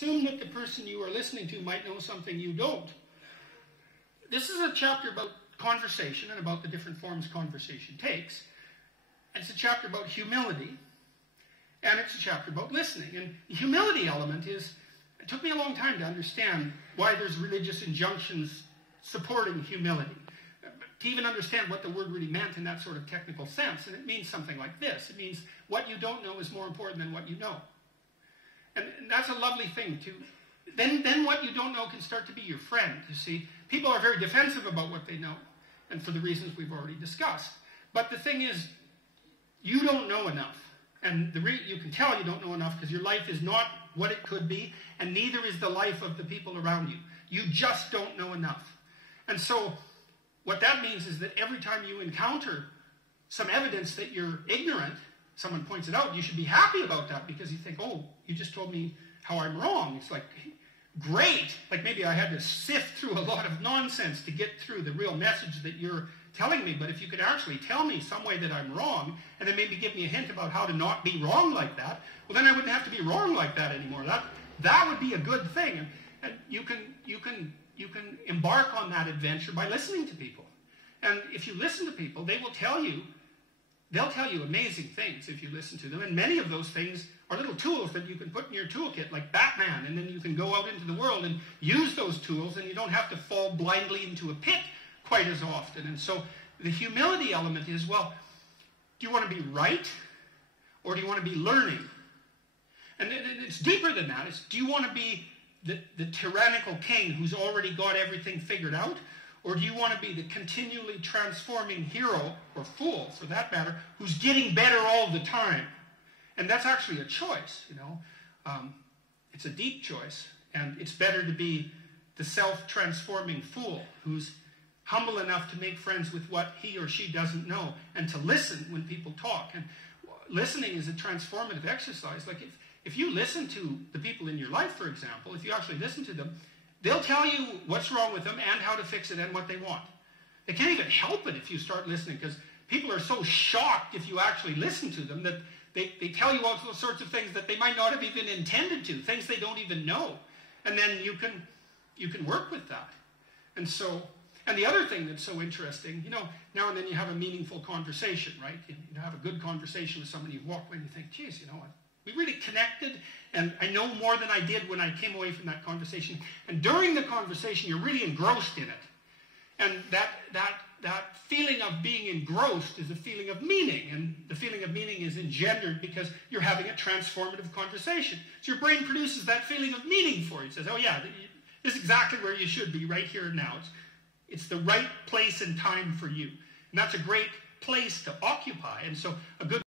assume that the person you are listening to might know something you don't. This is a chapter about conversation and about the different forms conversation takes. And it's a chapter about humility, and it's a chapter about listening. And the humility element is, it took me a long time to understand why there's religious injunctions supporting humility, to even understand what the word really meant in that sort of technical sense. And it means something like this. It means what you don't know is more important than what you know. And that's a lovely thing to... Then what you don't know can start to be your friend, you see. People are very defensive about what they know, and for the reasons we've already discussed. But the thing is, you don't know enough. And you can tell you don't know enough because your life is not what it could be, and neither is the life of the people around you. You just don't know enough. And so what that means is that every time you encounter some evidence that you're ignorant, someone points it out, you should be happy about that because you think, oh, you just told me how I'm wrong. It's like, great. Like maybe I had to sift through a lot of nonsense to get through the real message that you're telling me. But if you could actually tell me some way that I'm wrong and then maybe give me a hint about how to not be wrong like that, well, then I wouldn't have to be wrong like that anymore. That would be a good thing. And you can embark on that adventure by listening to people. And if you listen to people, they'll tell you amazing things if you listen to them. And many of those things are little tools that you can put in your toolkit, like Batman, and then you can go out into the world and use those tools, and you don't have to fall blindly into a pit quite as often. And so the humility element is, well, do you want to be right, or do you want to be learning? And it's deeper than that. It's, do you want to be the tyrannical king who's already got everything figured out, or do you want to be the continually transforming hero, or fool for that matter, who's getting better all the time? And that's actually a choice, you know. It's a deep choice. And it's better to be the self-transforming fool who's humble enough to make friends with what he or she doesn't know and to listen when people talk. And listening is a transformative exercise. Like if you listen to the people in your life, for example, if you actually listen to them, they'll tell you what's wrong with them and how to fix it and what they want. They can't even help it if you start listening, because people are so shocked if you actually listen to them that they tell you all sorts of things that they might not have even intended to, things they don't even know. And then you can work with that. And so, and the other thing that's so interesting, you know, now and then you have a meaningful conversation, right? You have a good conversation with somebody, you walk away and you think, geez, you know what? We really connected, and I know more than I did when I came away from that conversation. And during the conversation, you're really engrossed in it. And that feeling of being engrossed is a feeling of meaning. And the feeling of meaning is engendered because you're having a transformative conversation. So your brain produces that feeling of meaning for you. It says, oh yeah, this is exactly where you should be right here and now. It's the right place and time for you. And that's a great place to occupy. And so a good